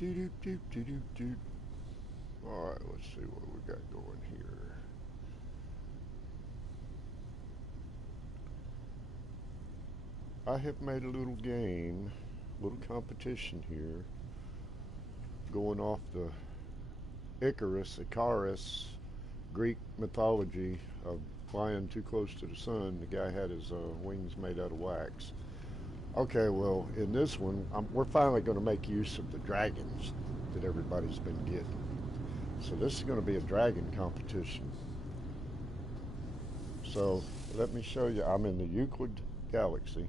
Do. Alright, let's see what we got going here. I have made a little game, little competition here, going off the Icarus, Greek mythology of flying too close to the sun. The guy had his wings made out of wax. Okay, well, in this one, we're finally going to make use of the dragons that everybody's been getting. So this is going to be a dragon competition. So let me show you. I'm in the Euclid galaxy.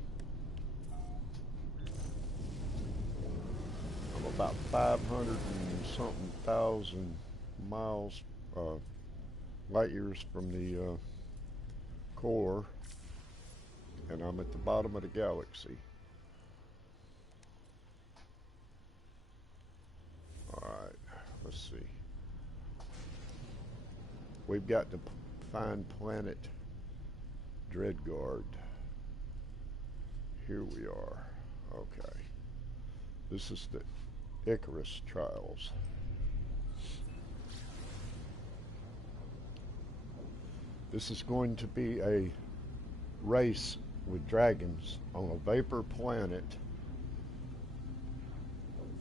I'm about 500 and something thousand miles, light years from the core, and I'm at the bottom of the galaxy. Alright, let's see. We've got to find planet Dreadguard. Here we are. Okay. This is the Icarus trials. This is going to be a race with dragons on a vapor planet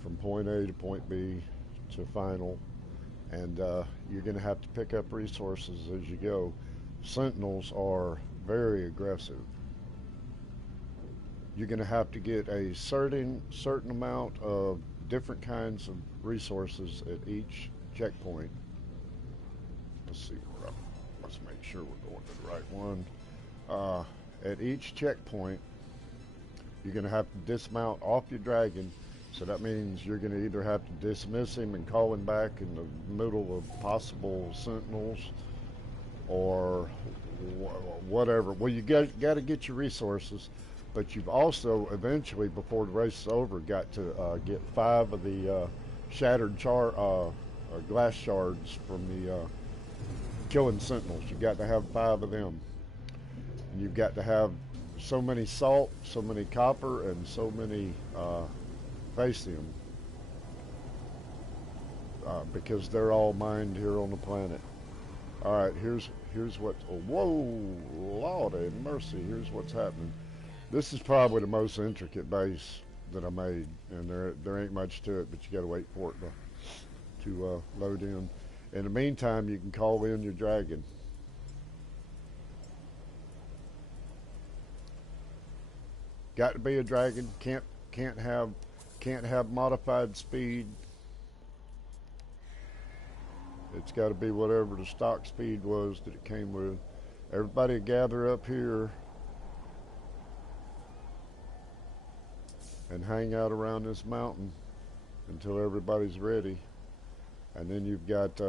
from point A to point B to final, and you're going to have to pick up resources as you go. Sentinels are very aggressive. You're going to have to get a certain amount of different kinds of resources at each checkpoint. Let's see, let's make sure we're going to the right one. At each checkpoint, you're going to have to dismount off your dragon. So that means you're going to either have to dismiss him and call him back in the middle of possible sentinels, or whatever. Well, you got to get your resources, but you've also eventually, before the race is over, got to get 5 of the shattered glass shards from the killing sentinels. You've got to have 5 of them, and you've got to have so many salt, so many copper, and so many faecium, because they're all mined here on the planet. All right, here's what. Oh, whoa, Lordy mercy! Here's what's happening. This is probably the most intricate base that I made, and there ain't much to it, but you got to wait for it to load in. In the meantime, you can call in your dragon. Got to be a dragon. Can't have modified speed. It's got to be whatever the stock speed was that it came with. Everybody gather up here and hang out around this mountain until everybody's ready. And then you've got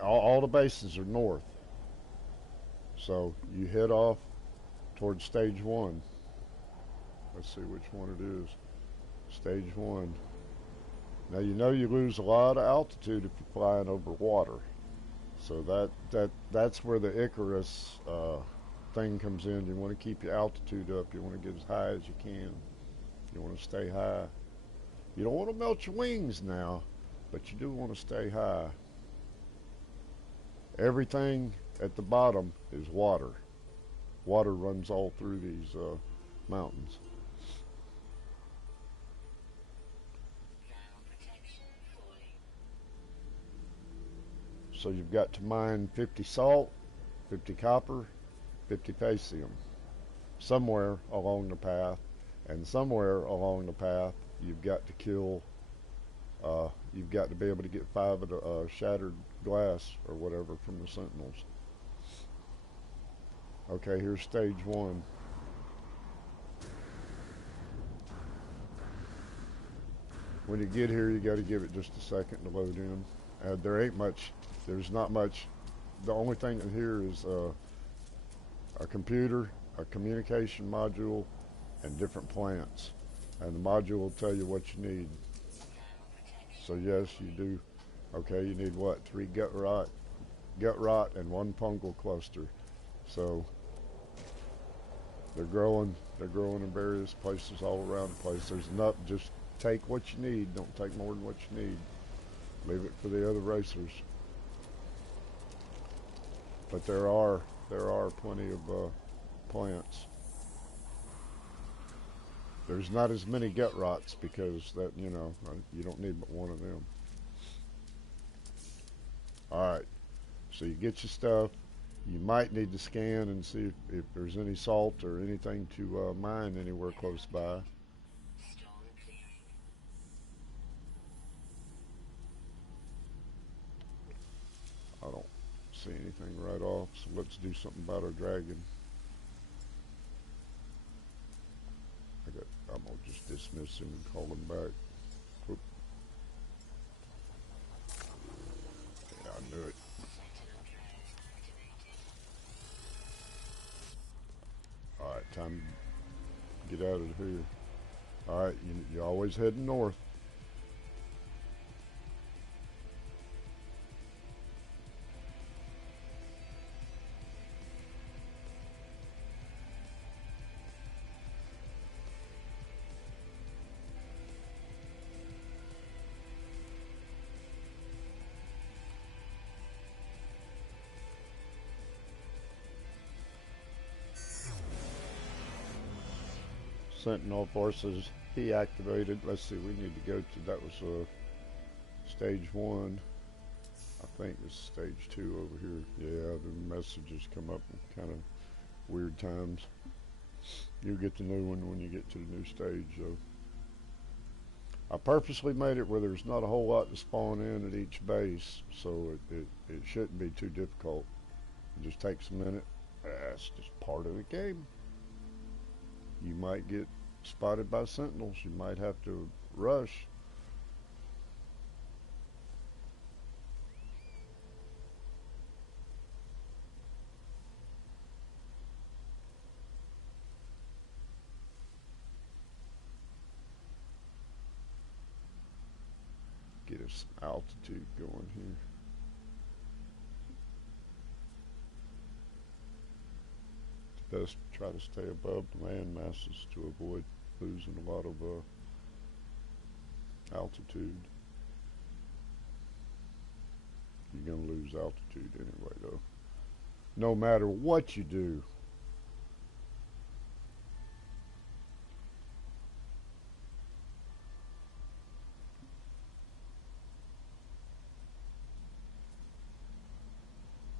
all the bases are north. So you head off towards stage 1. Let's see which one it is. Stage 1. Now you know you lose a lot of altitude if you're flying over water. So that's where the Icarus thing comes in. You want to keep your altitude up. You want to get as high as you can. You want to stay high. You don't want to melt your wings now, but you do want to stay high. Everything at the bottom is water. Water runs all through these mountains. So you've got to mine 50 salt, 50 copper, 50 faecium somewhere along the path, and somewhere along the path you've got to kill, you've got to be able to get 5 of the shattered glass or whatever from the sentinels. Okay, here's stage 1. When you get here, you got to give it just a second to load in. There ain't much. There's not much. The only thing in here is a computer, a communication module, and different plants. And the module will tell you what you need. So yes, you do. Okay, you need what? 3 gutrot, and 1 fungal cluster. So they're growing in various places all around the place. There's enough, just take what you need. Don't take more than what you need. Leave it for the other racers. But there are plenty of plants. There's not as many gutrots because that, you know, you don't need but one of them. All right, so you get your stuff. You might need to scan and see if there's any salt or anything to mine anywhere close by. I don't see anything right off, so let's do something about our dragon. I'm gonna just dismiss him and call him back. Whoop. Yeah, I knew it. Alright, time to get out of here. Alright, you're always heading north. Sentinel forces deactivated. Let's see, we need to go to, that was stage 1. I think it's stage 2 over here. Yeah, the messages come up in kind of weird times. You'll get the new one when you get to the new stage, though. I purposely made it where there's not a whole lot to spawn in at each base, so it shouldn't be too difficult. It just takes a minute. That's just part of the game. You might get spotted by sentinels. You might have to rush. Get us some altitude going here. Best to try to stay above the land masses to avoid losing a lot of altitude. You're going to lose altitude anyway, though. No matter what you do.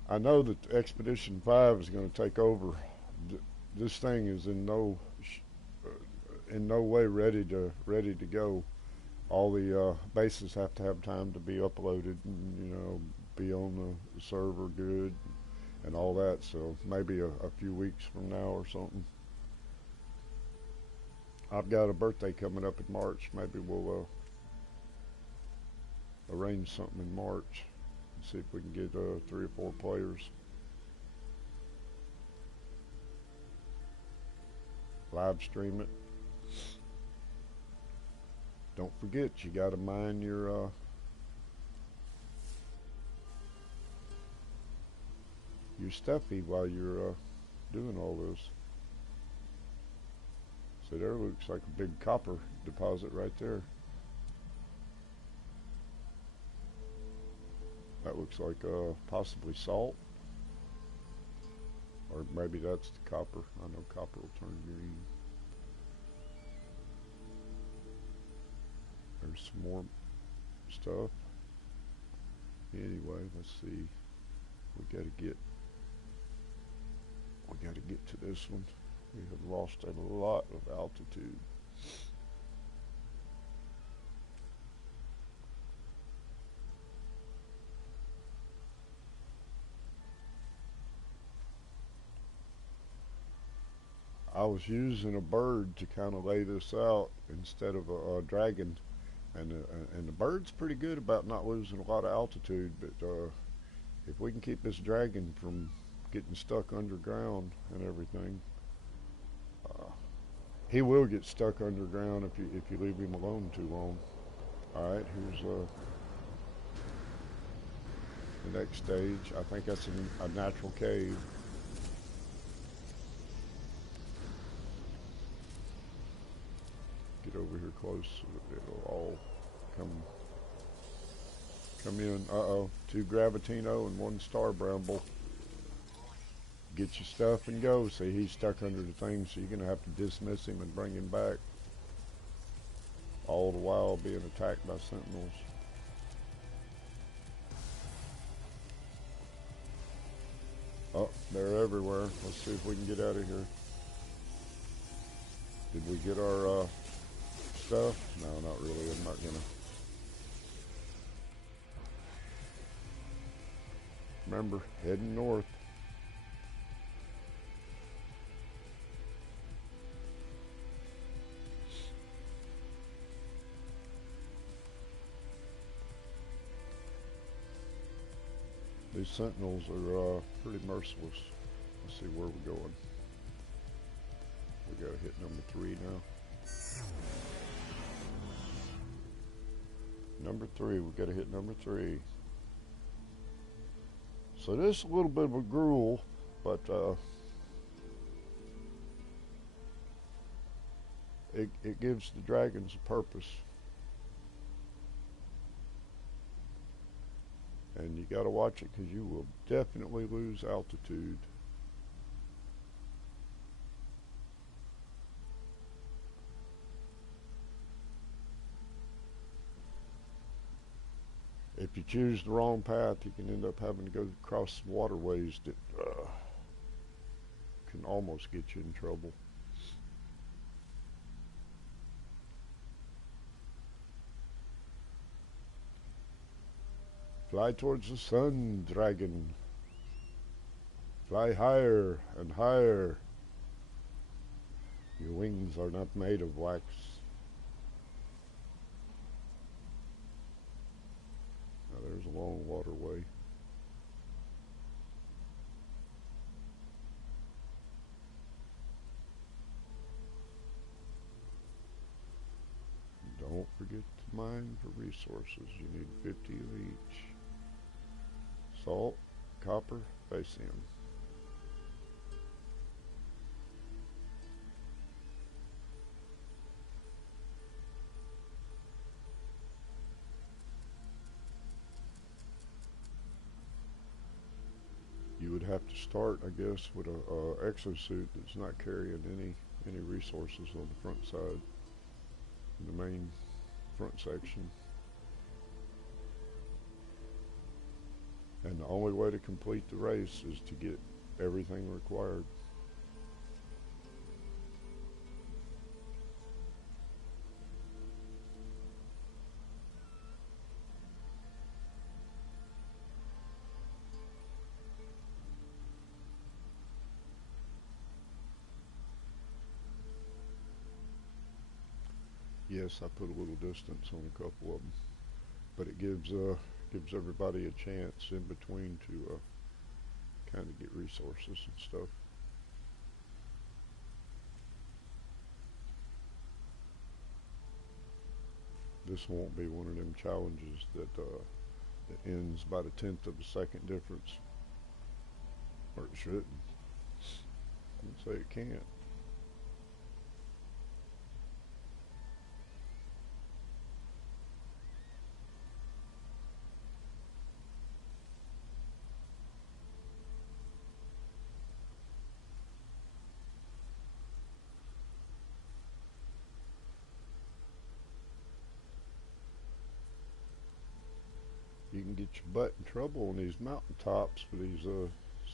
I know that Expedition 5 is going to take over. This thing is in no way ready to go. All the bases have to have time to be uploaded and, you know, be on the server good and all that. So maybe a few weeks from now or something. I've got a birthday coming up in March. Maybe we'll arrange something in March and see if we can get 3 or 4 players. Live stream it. Don't forget, you got to mine your stuffy while you're doing all this. So there looks like a big copper deposit right there. That looks like possibly salt. Or maybe that's the copper. I know copper will turn green. There's some more stuff. Anyway, let's see. We gotta get to this one. We have lost a lot of altitude. I was using a bird to kind of lay this out instead of a dragon, and the bird's pretty good about not losing a lot of altitude. But if we can keep this dragon from getting stuck underground and everything, he will get stuck underground if you leave him alone too long. All right, here's the next stage. I think that's a natural cave. Get over here close so that it'll all come in. Uh-oh, 2 gravitino and 1 star bramble. Get your stuff and go. See, he's stuck under the thing, so you're going to have to dismiss him and bring him back. All the while being attacked by sentinels. Oh, they're everywhere. Let's see if we can get out of here. Did we get our stuff? No, not really. I'm not gonna. Remember, heading north. These sentinels are pretty merciless. Let's see where we're going. We gotta hit number 3 now. Number 3, we gotta hit number 3. So this is a little bit of a gruel, but it gives the dragons a purpose. And you got to watch it because you will definitely lose altitude. If you choose the wrong path, you can end up having to go across waterways that can almost get you in trouble. Fly towards the sun, dragon. Fly higher and higher. Your wings are not made of wax. Now there's a long waterway. Don't forget to mine for resources. You need 50 of each. Salt, copper, faecium. You would have to start, I guess, with a exosuit that's not carrying any resources on the front side, in the main front section. And the only way to complete the race is to get everything required. Yes, I put a little distance on a couple of them, but it gives everybody a chance in between to kind of get resources and stuff. This won't be one of them challenges that ends by the 10th of a second difference, or it shouldn't. I would say it can't. You can get your butt in trouble on these mountaintops for these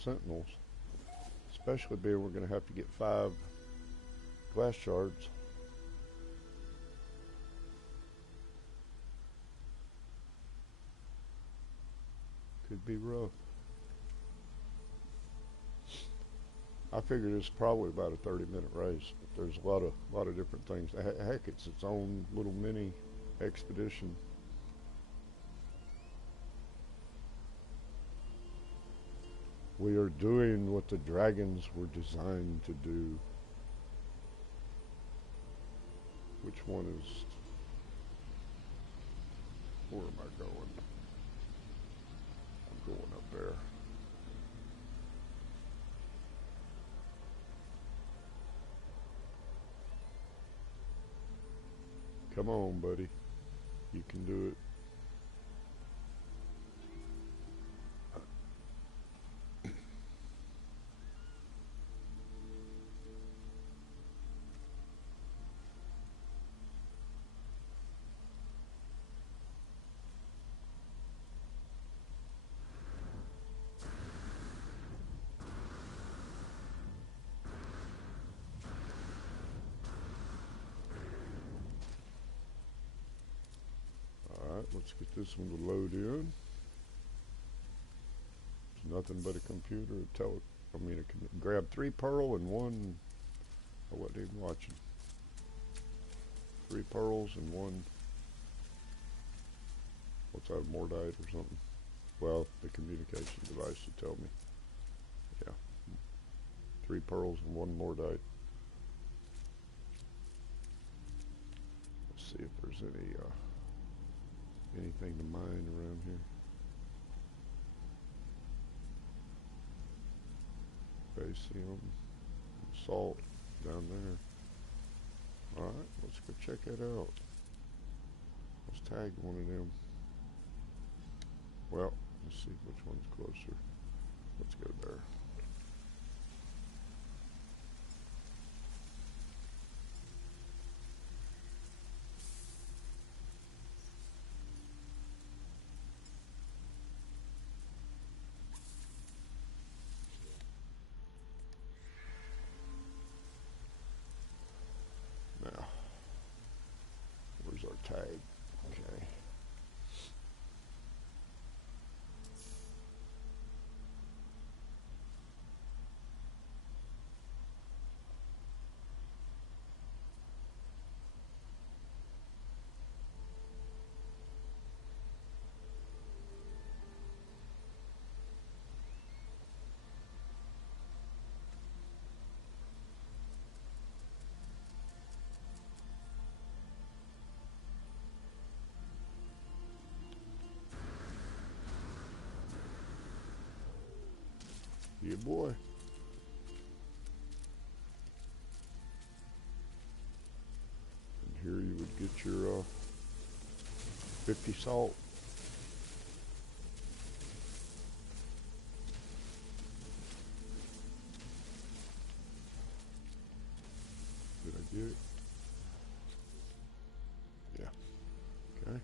sentinels, especially being we're going to have to get 5 glass shards. Could be rough. I figured it's probably about a 30-minute race, but there's a lot of different things. Heck, it's its own little mini expedition. We are doing what the dragons were designed to do. Which one is... Where am I going? I'm going up there. Come on, buddy. You can do it. Alright, let's get this one to load in. It's nothing but a computer. It can grab 3 pearl and 1. I wasn't even watching. 3 pearls and 1. What's that, mordite or something? Well, the communication device should tell me. Yeah. 3 pearls and 1 mordite. Let's see if there's anything to mine around here. Faecium, salt down there. Alright, let's go check that out. Let's tag one of them. Well, let's see which one's closer. Let's go there. Now, where's our tag? Okay. Yeah, boy. And here you would get your 50 salt. Did I get it? Yeah. Okay.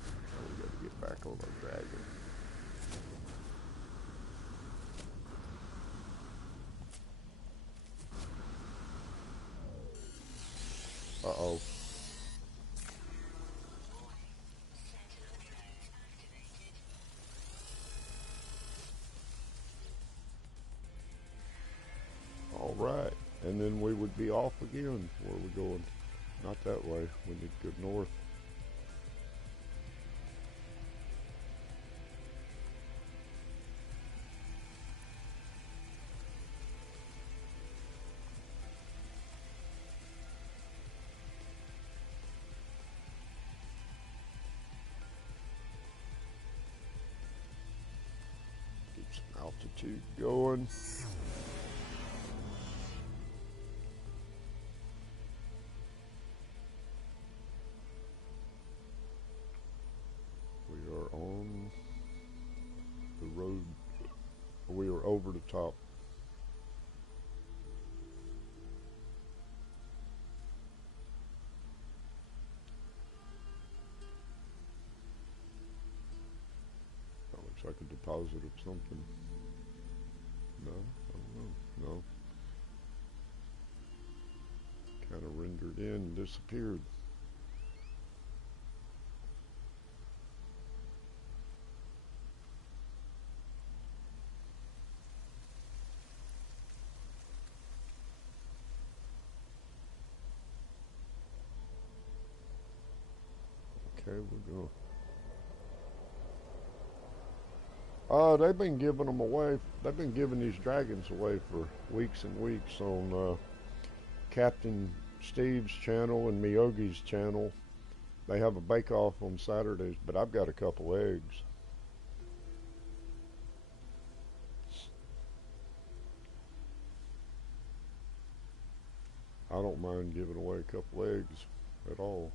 Now we got to get back on our dragon. Uh-oh. All right. And then we would be off again. Where are we going? Not that way. We need to go north. Keep some altitude going. We are on the road. We are over the top. That looks like a deposit of something. No, I don't know. No. Kind of rendered in and disappeared. Okay, we're going. They've been giving them away. They've been giving these dragons away for weeks and weeks on Captain Steve's channel and Miyogi's channel. They have a bake-off on Saturdays, but I've got a couple eggs. I don't mind giving away a couple eggs at all.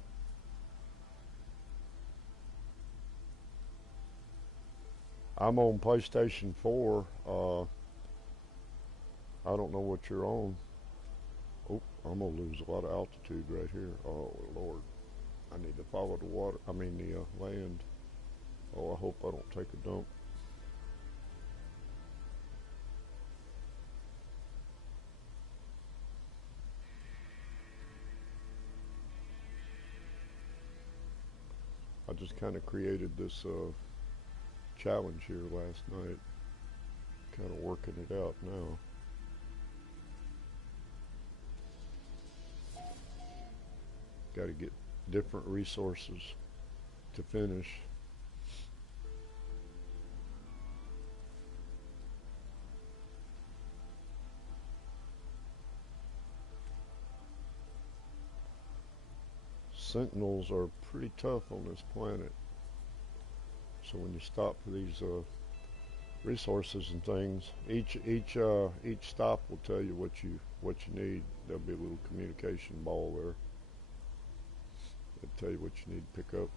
I'm on PlayStation 4. I don't know what you're on. Oh, I'm gonna lose a lot of altitude right here. Oh Lord, I need to follow the water. I mean the land. Oh, I hope I don't take a dump. I just kind of created this challenge here last night. Kind of working it out now. Got to get different resources to finish. Sentinels are pretty tough on this planet. So when you stop for these resources and things, each stop will tell you what you need. There'll be a little communication ball there. It'll tell you what you need to pick up.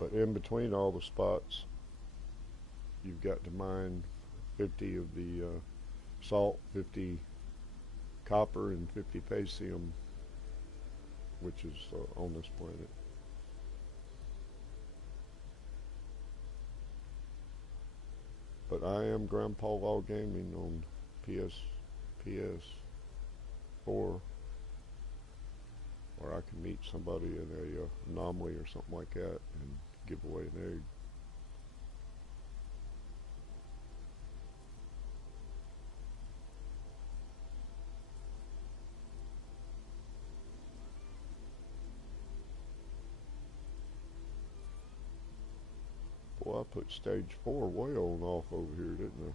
But in between all the spots, you've got to mine 50 of the salt, 50 copper, and 50 faecium, which is on this planet. But I am GranpaLawGaming on PS4, where I can meet somebody in a anomaly or something like that and give away an egg. Boy, I put stage 4 way on off over here, didn't I?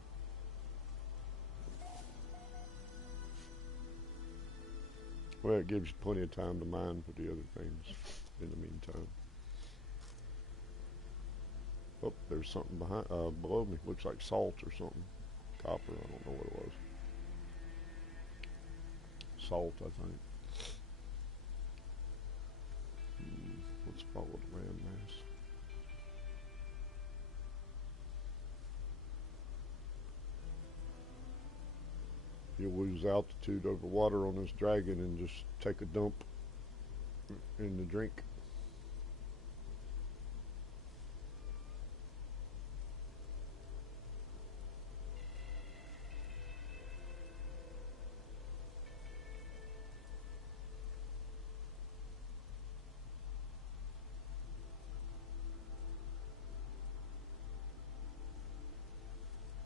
Well, it gives you plenty of time to mine for the other things in the meantime. Oh, there's something behind, below me. Looks like salt or something. Copper, I don't know what it was. Salt, I think. Let's follow the landmass. You'll lose altitude over water on this dragon and just take a dump in the drink.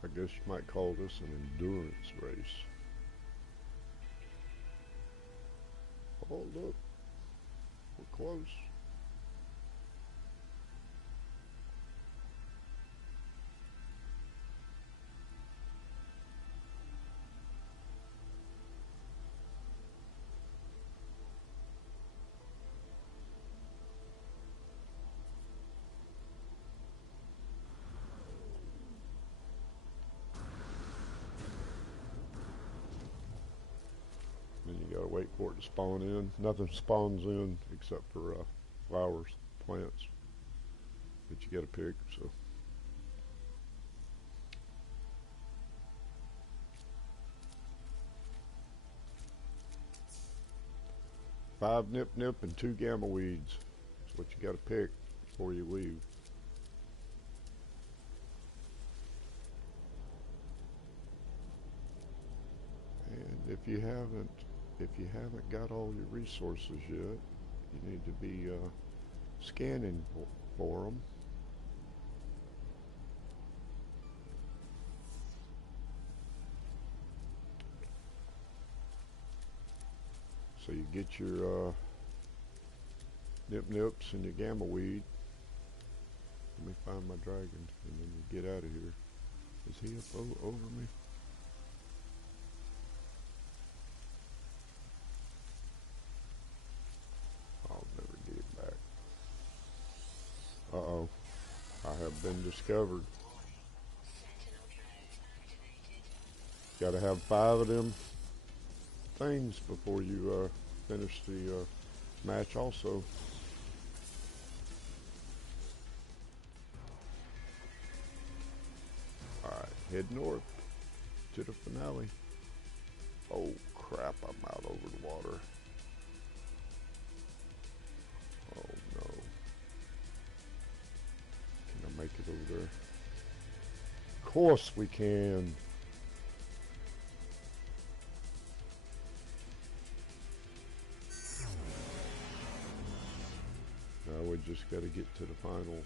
I guess you might call this an endurance race. Oh, look, we're close. Then you gotta wait for it to spawn in. Nothing spawns in except for flowers, plants that you gotta pick. So 5 nip nip and 2 gamma weeds. That's what you gotta pick before you leave. And if you haven't got all your resources yet, you need to be scanning for them. So you get your nip nips and your gamma weed. Let me find my dragon and then you get out of here. Is he up over me? I'll never get it back. Uh-oh. I have been discovered. Got to have 5 of them things before you finish the match also. Alright, head north to the finale. Oh crap, I'm out over the water. Oh no. Can I make it over there? Of course we can. Now we just got to get to the final.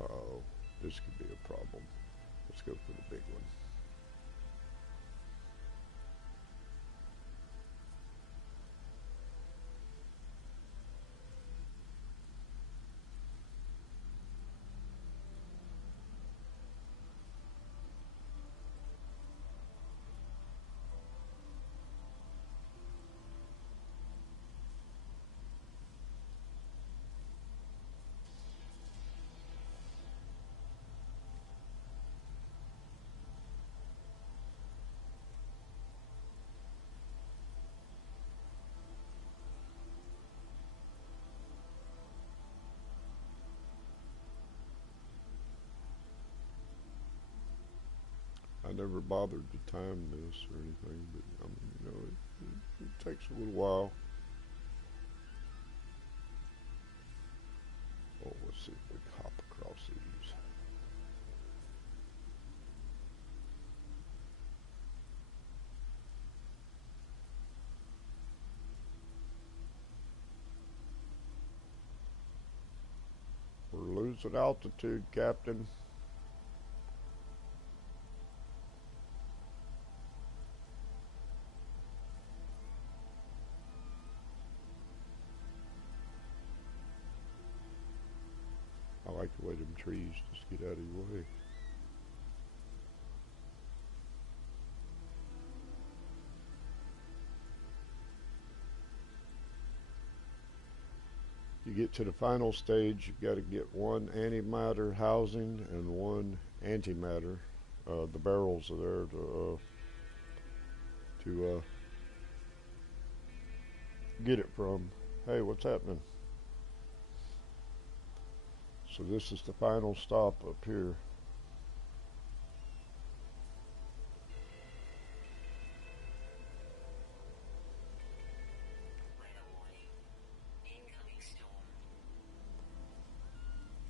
Uh-oh, this could be a problem. Let's go for the big one. I never bothered to time this or anything, but I mean, you know, it takes a little while. Oh, let's see if we can hop across these. We're losing altitude, Captain. I like the way them trees just get out of your way. You get to the final stage, you've got to get 1 antimatter housing and 1 antimatter. The barrels are there to get it from. Hey, what's happening? So this is the final stop up here.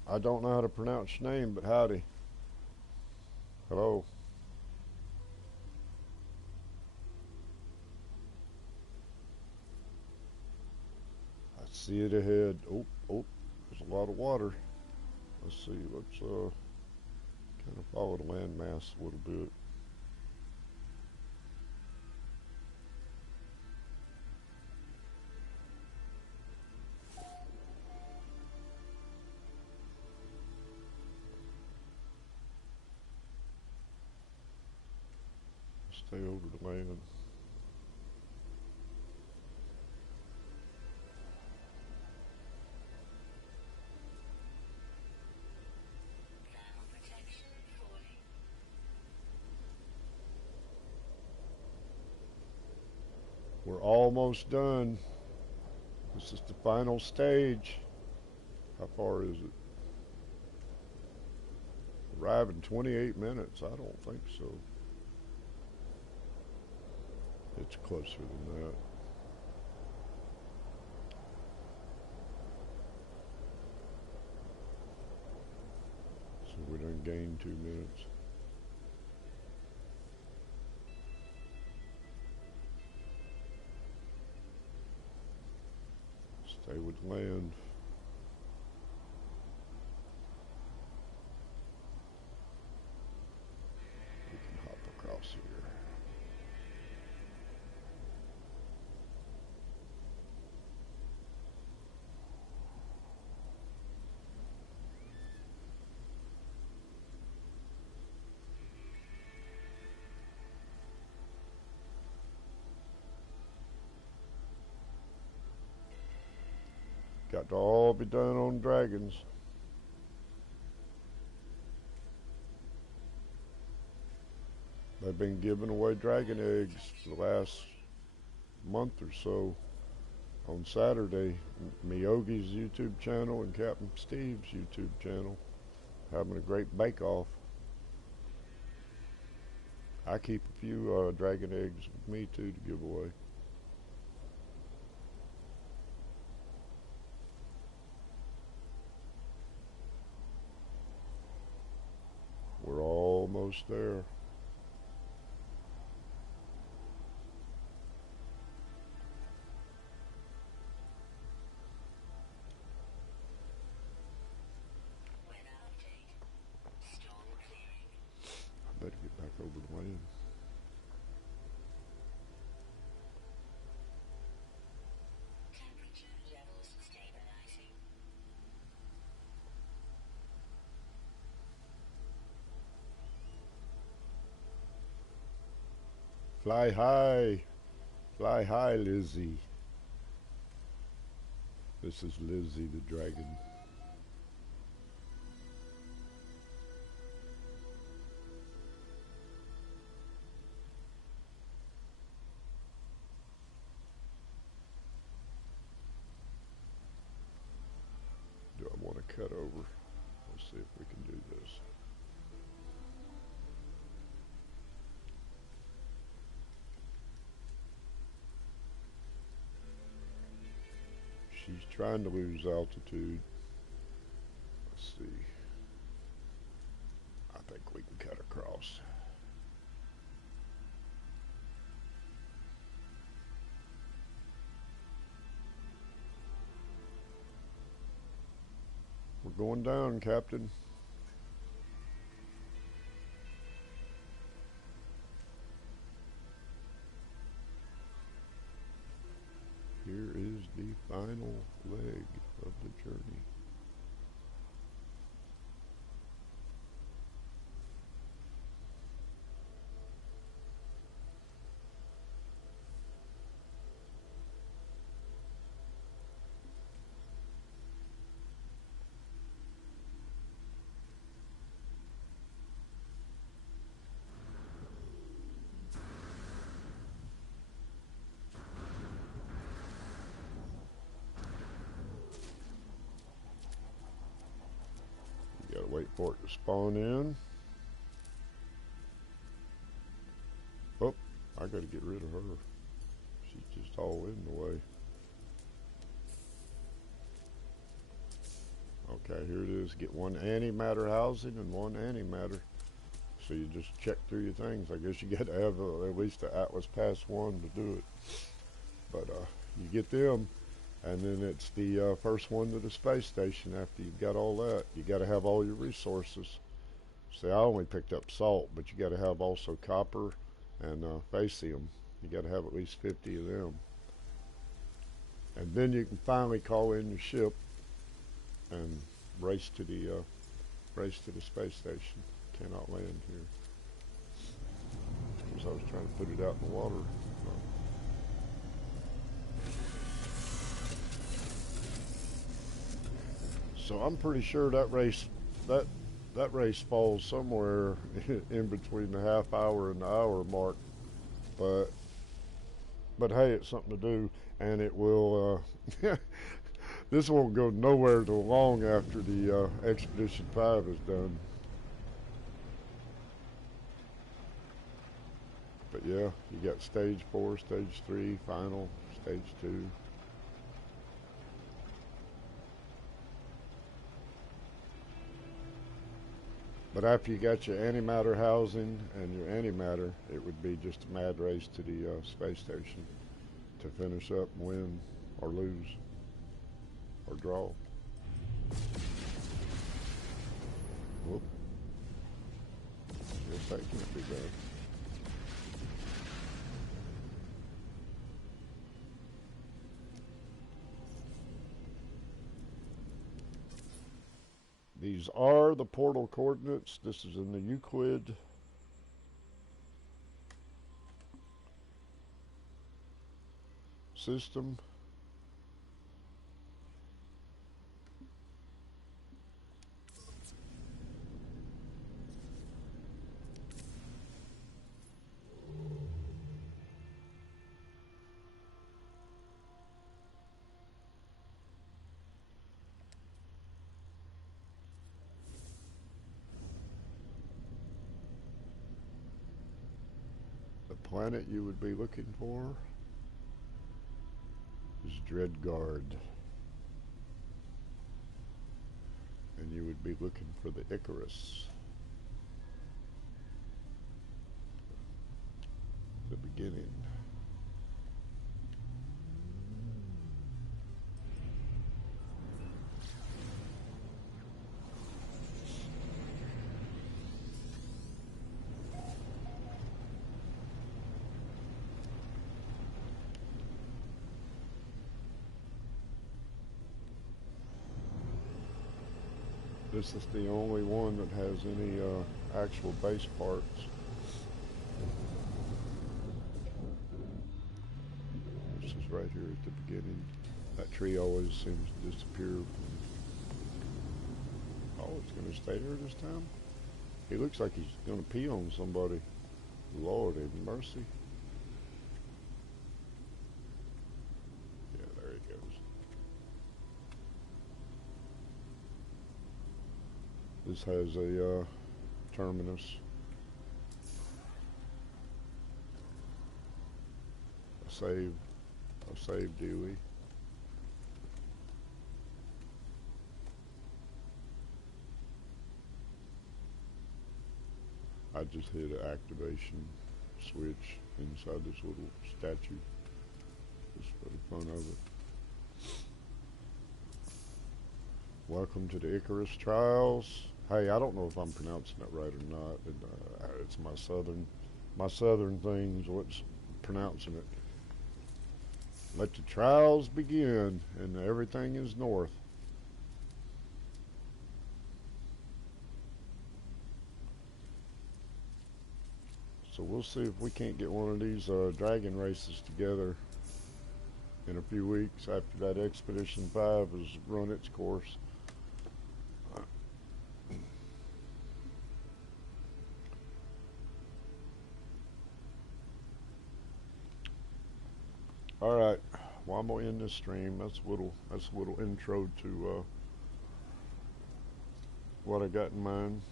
I don't know how to pronounce your name, but howdy. Hello. I see it ahead. Oh, oh, there's a lot of water. Let's see, let's kind of follow the landmass a little bit. Stay over the land. We're almost done. This is the final stage. How far is it? Arrive in 28 minutes. I don't think so. It's closer than that. So we done gained 2 minutes. Stay with land. We can hop across here. Got to all be done on dragons. They've been giving away dragon eggs the last month or so. On Saturday, Miyogi's YouTube channel and Captain Steve's YouTube channel, having a great bake-off. I keep a few dragon eggs with me too to give away. We're almost there. I better get back over the land. Fly high, Lizzie. This is Lizzie the dragon. Do I want to cut over? Let's see if we can do this. She's trying to lose altitude. Let's see. I think we can cut across. We're going down, Captain. Here is the final leg of the journey. Gotta wait for it to spawn in. Oh, I gotta get rid of her. She's just all in the way. Okay, here it is. Get one antimatter housing and one antimatter. So you just check through your things. I guess you got to have at least the Atlas Pass 1 to do it. But you get them. And then it's the first one to the space station after you've got all that. You got to have all your resources. See, I only picked up salt, but you got to have also copper and faecium. You got to have at least 50 of them. And then you can finally call in your ship and race to the space station. Cannot land here because I was trying to put it out in the water. So I'm pretty sure that race falls somewhere in between the half hour and the hour mark, but hey, it's something to do, and it will. This won't go nowhere too long after the Expedition 5 is done. But yeah, you got stage 4, stage 3, final, stage 2. But after you got your antimatter housing and your antimatter, it would be just a mad race to the space station to finish up and win or lose or draw. Whoop. Guess that can't be bad. These are the portal coordinates. This is in the Euclid system. planet you would be looking for is Dreadguard. And you would be looking for the Icarus. The beginning. This is the only one that has any actual base parts. This is right here at the beginning. That tree always seems to disappear. Oh, it's going to stay there this time? He looks like he's going to pee on somebody. Lord have mercy. Yeah, there he goes. This has a terminus. A save dealie. I just hit an activation switch inside this little statue, just for the fun of it. Welcome to the Icarus trials. Hey, I don't know if I'm pronouncing that right or not. It's my southern things. What's pronouncing it? Let the trials begin, and everything is north. So we'll see if we can't get one of these dragon races together in a few weeks after that Expedition 5 has run its course. All right, well, I'm gonna end this stream. That's a little intro to what I got in mind.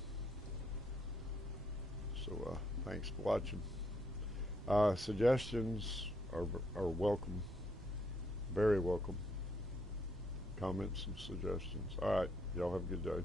So thanks for watching. Suggestions are welcome, very welcome. Comments and suggestions. All right, y'all have a good day.